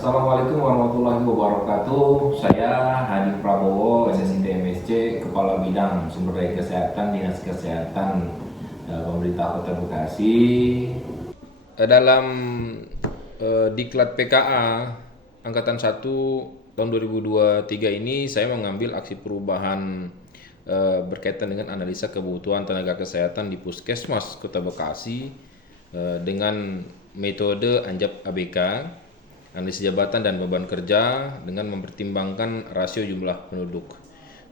Assalamualaikum warahmatullahi wabarakatuh. Saya Hadi Prabowo, SSI TMSC, Kepala Bidang Sumber Daya Kesehatan Dinas Kesehatan Pemerintah Kota Bekasi. Dalam Diklat PKA Angkatan 1 tahun 2023 ini saya mengambil aksi perubahan berkaitan dengan analisa kebutuhan tenaga kesehatan di Puskesmas Kota Bekasi dengan metode Anjap ABK, analisis jabatan dan beban kerja dengan mempertimbangkan rasio jumlah penduduk.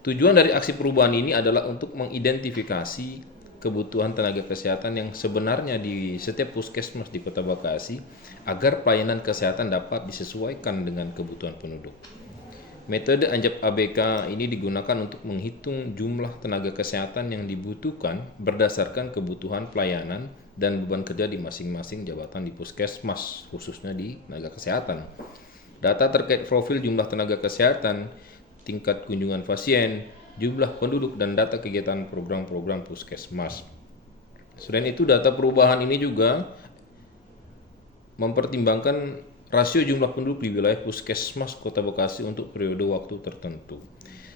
Tujuan dari aksi perubahan ini adalah untuk mengidentifikasi kebutuhan tenaga kesehatan yang sebenarnya di setiap puskesmas di Kota Bekasi agar pelayanan kesehatan dapat disesuaikan dengan kebutuhan penduduk. Metode Anjap ABK ini digunakan untuk menghitung jumlah tenaga kesehatan yang dibutuhkan berdasarkan kebutuhan pelayanan dan beban kerja di masing-masing jabatan di puskesmas, khususnya di tenaga kesehatan. Data terkait profil jumlah tenaga kesehatan, tingkat kunjungan pasien, jumlah penduduk, dan data kegiatan program-program puskesmas. Selain itu, data perubahan ini juga mempertimbangkan rasio jumlah penduduk di wilayah puskesmas Kota Bekasi untuk periode waktu tertentu.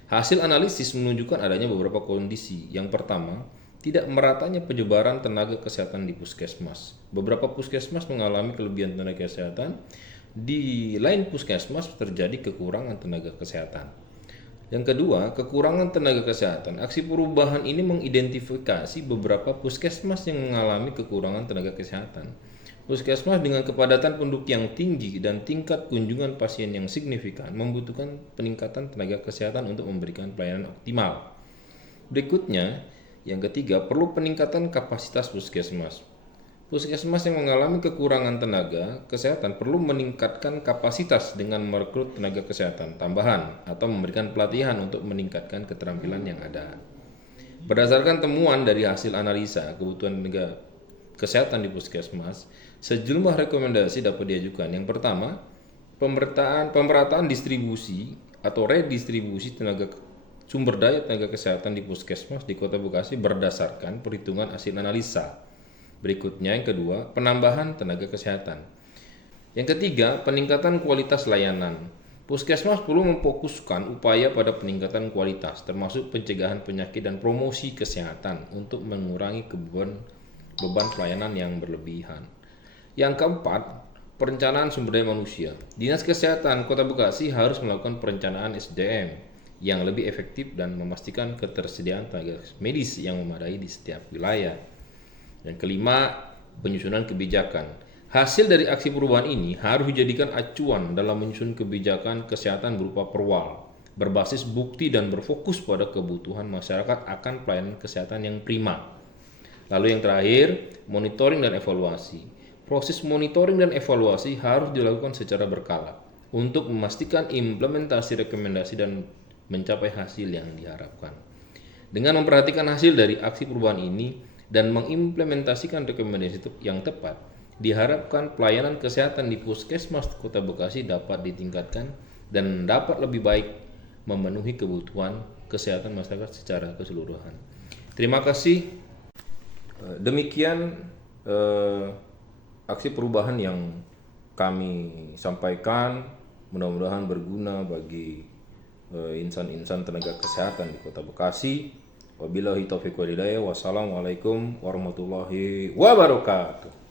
Hasil analisis menunjukkan adanya beberapa kondisi. Yang pertama, tidak meratanya penyebaran tenaga kesehatan di puskesmas. Beberapa puskesmas mengalami kelebihan tenaga kesehatan, di lain puskesmas terjadi kekurangan tenaga kesehatan. Yang kedua, kekurangan tenaga kesehatan. Aksi perubahan ini mengidentifikasi beberapa puskesmas yang mengalami kekurangan tenaga kesehatan. Puskesmas dengan kepadatan penduduk yang tinggi dan tingkat kunjungan pasien yang signifikan membutuhkan peningkatan tenaga kesehatan untuk memberikan pelayanan optimal. Berikutnya, yang ketiga, perlu peningkatan kapasitas puskesmas. Puskesmas yang mengalami kekurangan tenaga kesehatan perlu meningkatkan kapasitas dengan merekrut tenaga kesehatan tambahan atau memberikan pelatihan untuk meningkatkan keterampilan yang ada. Berdasarkan temuan dari hasil analisa kebutuhan tenaga kesehatan di puskesmas, sejumlah rekomendasi dapat diajukan. Yang pertama, pemerataan distribusi atau redistribusi sumber daya tenaga kesehatan di puskesmas di Kota Bekasi berdasarkan perhitungan hasil analisa. Berikutnya, yang kedua, penambahan tenaga kesehatan. Yang ketiga, peningkatan kualitas layanan. Puskesmas perlu memfokuskan upaya pada peningkatan kualitas, termasuk pencegahan penyakit dan promosi kesehatan untuk mengurangi beban pelayanan yang berlebihan. Yang keempat, perencanaan sumber daya manusia. Dinas Kesehatan Kota Bekasi harus melakukan perencanaan SDM yang lebih efektif dan memastikan ketersediaan tenaga medis yang memadai di setiap wilayah. Yang kelima, penyusunan kebijakan. Hasil dari aksi perubahan ini harus dijadikan acuan dalam menyusun kebijakan kesehatan berupa perwal, berbasis bukti dan berfokus pada kebutuhan masyarakat akan pelayanan kesehatan yang prima. Lalu yang terakhir, monitoring dan evaluasi. Proses monitoring dan evaluasi harus dilakukan secara berkala untuk memastikan implementasi rekomendasi dan mencapai hasil yang diharapkan. Dengan memperhatikan hasil dari aksi perubahan ini dan mengimplementasikan rekomendasi yang tepat, diharapkan pelayanan kesehatan di puskesmas Kota Bekasi dapat ditingkatkan dan dapat lebih baik memenuhi kebutuhan kesehatan masyarakat secara keseluruhan. Terima kasih. Demikian aksi perubahan yang kami sampaikan, mudah-mudahan berguna bagi insan-insan tenaga kesehatan di Kota Bekasi. Wabillahi taufiq wal hidayah. Wassalamualaikum warahmatullahi wabarakatuh.